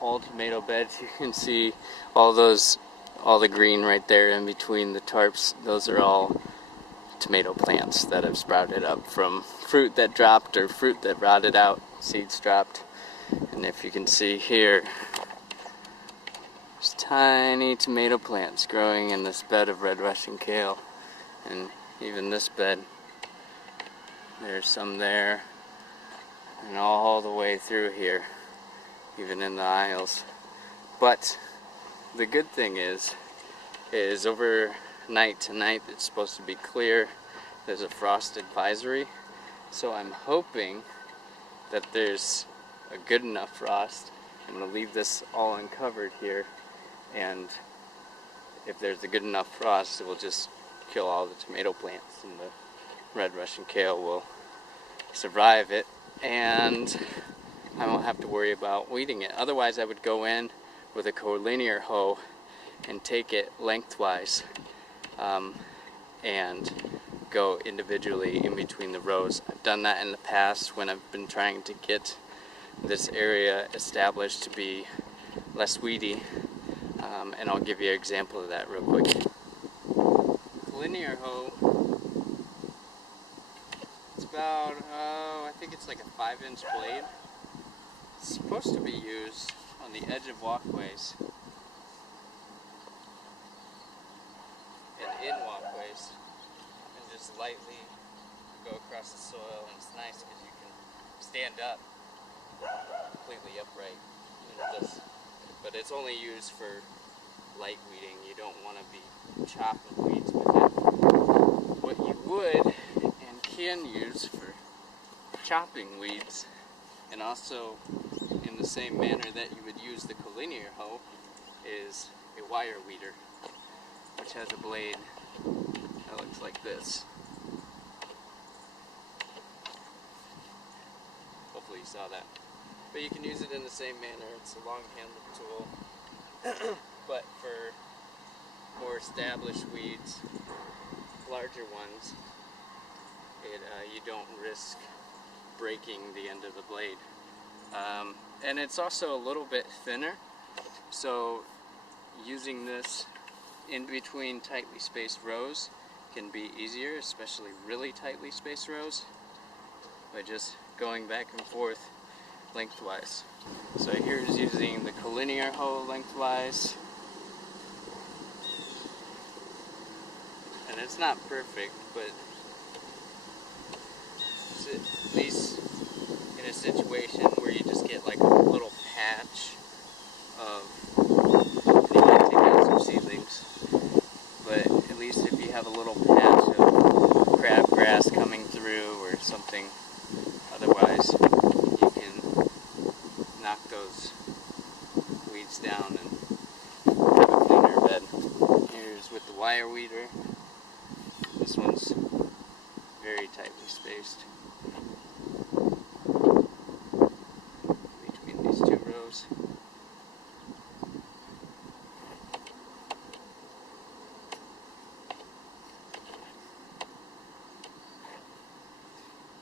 All tomato beds. You can see all the green right there in between the tarps. Those are all tomato plants that have sprouted up from fruit that dropped or fruit that rotted out, seeds dropped. And if you can see here, there's tiny tomato plants growing in this bed of red Russian kale. And even this bed, there's some there, and all the way through here, even in the aisles. But the good thing is overnight tonight it's supposed to be clear. There's a frost advisory, so I'm hoping that there's a good enough frost. I'm going to leave this all uncovered here, and if there's a good enough frost, it will just kill all the tomato plants, and the red Russian kale will survive it, and I won't have to worry about weeding it. Otherwise, I would go in with a collinear hoe and take it lengthwise and go individually in between the rows. I've done that in the past when I've been trying to get this area established to be less weedy, and I'll give you an example of that real quick. Collinear hoe, it's about, I think it's like a 5-inch blade. It's supposed to be used on the edge of walkways and in walkways, and just lightly go across the soil. And it's nice because you can stand up completely upright. But it's only used for light weeding. You don't want to be chopping weeds with it. What you would and can use for chopping weeds, and also in the same manner that you would use the collinear hoe, is a wire weeder, which has a blade that looks like this. Hopefully you saw that. But you can use it in the same manner. It's a long-handled tool. But for more established weeds, larger ones, you don't risk breaking the end of the blade. And it's also a little bit thinner, so using this in between tightly spaced rows can be easier, especially really tightly spaced rows, by just going back and forth lengthwise. So here's using the collinear hoe lengthwise, and it's not perfect, but it's at least in a situation where you just get like a little patch of, you might take out some seedlings, but at least if you have a little patch of crabgrass coming through or something, otherwise you can knock those weeds down and have a cleaner bed. Here's with the wire weeder. This one's very tightly spaced between these two rows.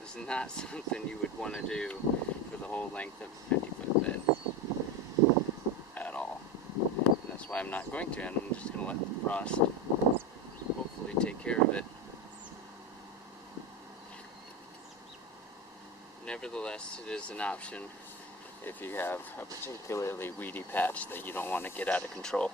This is not something you would want to do for the whole length of a 50-foot bed at all. And that's why I'm not going to, and I'm just going to let the frost hopefully take care of it. Nevertheless, it is an option if you have a particularly weedy patch that you don't want to get out of control.